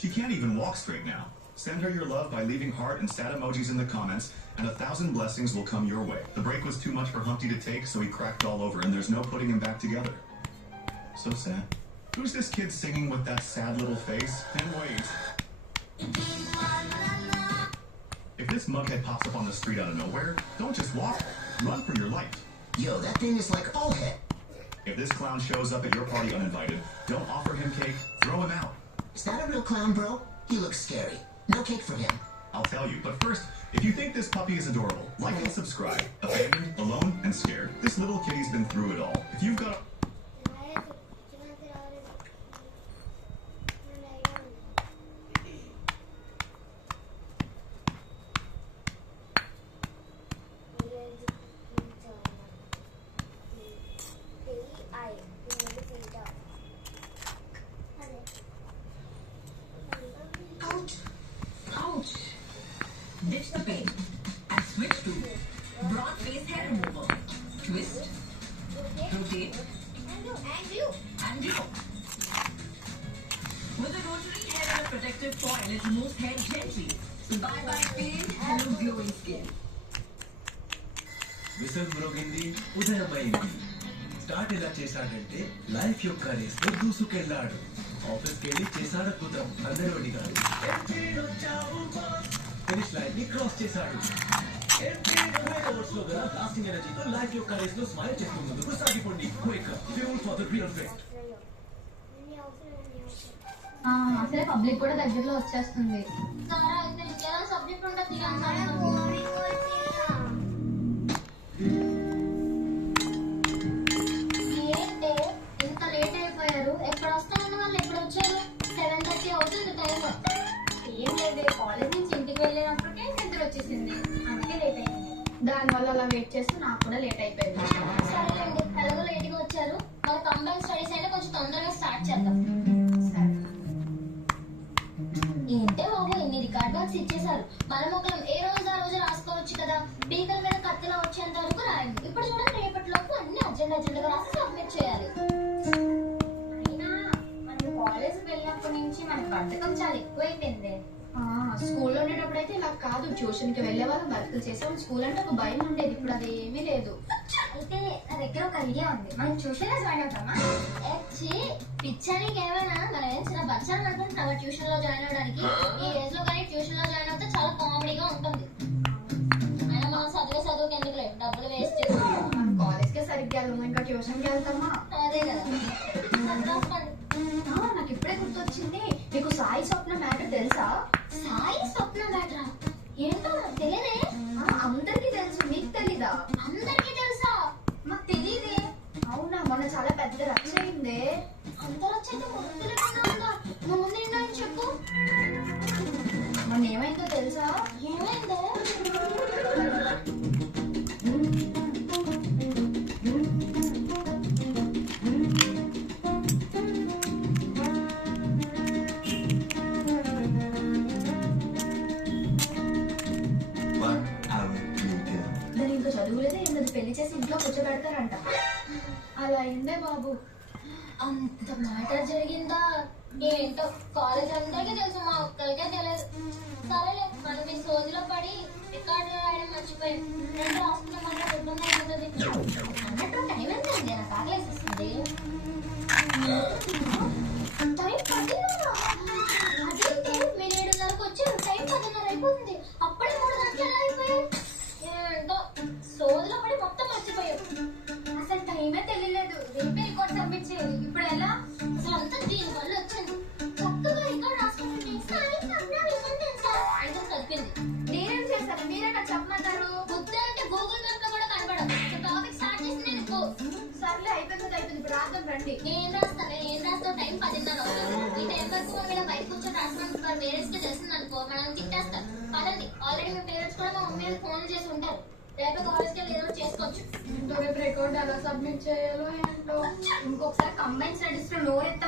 She can't even walk straight now. Send her your love by leaving heart and sad emojis in the comments, and 1,000 blessings will come your way. The break was too much for Humpty to take, so he cracked all over, and there's no putting him back together. So sad. Who's this kid singing with that sad little face? And wait. If this mughead pops up on the street out of nowhere, don't just walk. Run for your life. Yo, that thing is like bullhead. If this clown shows up at your party uninvited, don't offer him cake, throw him out. Is that a real clown, bro? He looks scary. No cake for him. I'll tell you, but first, if you think this puppy is adorable, like and subscribe. Abandoned, alone, and scared, this little kitty's been through it all. If you've got a... Ouch! Ditch the pain and switch to broad face hair remover. Twist, rotate, and glue. With a rotary hair and a protective foil, it removes hair gently. So bye-bye pain, hello glowing skin. విసల్ మ్రోగింది ఉదయమైంది start ఎలా చేశాడంటే life యొక్క race లో దూసుకెళ్లాడు ఆఫీస్కి వెళ్ళి చేశాడు అద్భుతం అందరూ అడిగారు ఫినిష్ లైన్ ని క్రాస్ చేశాడు లాస్టింగ్ ఎనర్జీతో లైఫ్ యొక్క రేస్ లో స్మైల్ చేస్తూ ముందుకు సాగిపోండి quick fuel for the real effect అసలే పబ్లిక్ కూడా దగ్గరలో వచ్చేస్తుంది. సబ్జెక్ట్ ఉంటుంది ఇంత లేట్ అయిపోయారు. ఎప్పుడు వస్తామన్న వాళ్ళు ఎప్పుడు వచ్చారు? 7:30 అవుతుంది టైం. ఏం లేదే, కాలేజ్ నుంచి ఇంటికి వెళ్ళినప్పటికే నిద్ర వచ్చేసింది, అందుకే లేట్ అయింది. దానివల్ల అలా వెయిట్ చేస్తూ నాకు కూడా లేట్ అయిపోయింది. సరేలేండి, ఎలాగో లేట్గా వచ్చారు. మన కంబైన్ స్టడీస్ అయినా కొంచెం తొందరగా స్టార్ట్ చేద్దాం. ఏంటే బాబు ఇన్ని రికార్డ్ వర్క్స్ ఇచ్చేసారు. మనం ఒకరం ఏ రోజు ఆ రోజు రాసుకోవచ్చు కదా. బీకర్ మీద కత్తిలా వచ్చేంత వరకు రాయండి. ఇప్పుడు చూడండి, రేపటిలోపు అన్ని అజెండాగా రాసి సబ్మిట్ చేయాలి. అయినా మనం కాలేజ్ వెళ్ళినప్పటి నుంచి మనకి బద్ధకం చాలా ఎక్కువైపోయింది. స్కూల్లో ఉండేటప్పుడు అయితే ఇలా కాదు, ట్యూషన్ కి వెళ్లే వాళ్ళం, వర్కులు చేసేవాళ్ళం. స్కూల్ అంటే ఒక భయం ఉండేది, ఇప్పుడు అది ఏమీ లేదు. అయితే నా దగ్గర ఒక ఐడియా ఉంది. మనం ట్యూషన్ లో జాయిన్ అవుతామా? పిచ్చానికి ఏమైనా మనం ఏం చిన్న బచ్చాలని అనుకుంటున్నావా ట్యూషన్ లో జాయిన్ అవడానికి? ఈ ఏజ్ లో కానీ ట్యూషన్ లో జాయిన్ అవుతే చాలా కామెడీగా ఉంటుంది. అయినా మనం చదువుకి ఎందుకు లేదు, డబ్బులు వేస్ట్ చేస్తాం. కాలేజ్ కే సరిగ్గా వెళ్ళము, ఇంకా ట్యూషన్ కి వెళ్తామా? అదే కదా. నాకు ఇప్పుడే గుర్తొచ్చింది, నీకు సాయి స్వప్న మ్యాటర్ తెలుసా? సాయి స్వప్న మ్యాటరా? ఏంటో నాకు తెలియదే. అందరికీ తెలుసు, నీకు తెలీదా? అందరికీ తెలుసా? మాకు తెలీదే. అవునా, మొన్న చాలా పెద్ద రచ్చ అయిందే. అందరూ వచ్చేది ముందుగా నువ్వు ముందు ఏంటో చెప్పు. మొన్న ఏమైందో తెలుసా? ఏమైందే? దాని ఇంకా చదువులేదే ఏంటది, పెళ్లి చేసి ఇంట్లో కూర్చోబెడతారంట. అలా అయిందే బాబు. అంత మ్యాటర్ జరిగిందా? ఏంటో కాలేజ్ అందరికీ తెలుసు, మా ఒక్కరికే తెలియదు. సరేలే, మనం ఈ సోదిలో పడి రికార్డు రాయడం మర్చిపోయాం. రెండు రాసుకున్న మాట ఇబ్బంది అయిపోతుంది అన్నట్టు. టైం ఎంత ఉంది? నాకు ఆకలేస్తుంది. టైం 10:30. అదేంటి మీరు 7:30కు వచ్చారు, టైం 10:30 అయిపోతుంది. అప్పుడే 3 గంటలు ఎలా అయిపోయాయి? ఏంటో సోదిలో పడి మొత్తం మర్చిపోయాం. అసలు టైమే తెలియలేదు. రేపే రికార్డ్ సబ్మిట్ చేయాలి. ఇప్పుడు ఎలా? అసలు అంతా దీని వల్ల వచ్చింది. చక్కగా రికార్డ్ రాసుకుంటే కలిపింది. నేనేం చేశాను, మీరే నాకు చెప్పమంటారు? బుద్ధి అంటే గూగుల్ మ్యాప్ లో కూడా కనపడదు. టాపిక్ స్టార్ట్ చేసి నేను సర్లే, అయిపోయింది. ఇప్పుడు రాద్దాం రండి. ఏం రాస్తావు? టైం 10:30 అవుతుంది. ఈ టైం వరకు మనం ఇలా బయట కూర్చొని రాసుకుని పేరెంట్స్ కి తెలిసింది అనుకో, మనం తిట్టేస్తారు. పదండి, ఆల్రెడీ మీ పేరెంట్స్ కూడా మా మమ్మీ ఫోన్ చేసి ఉంటారు. రేపు కాలేజ్కి వెళ్ళి ఏదో చేసుకోవచ్చు. రేపు రికార్డ్ ఎలా సబ్మిట్ చేయాలో ఏంటో. ఇంకొకసారి కంబైన్ స్టడీస్ లో నోరెత్త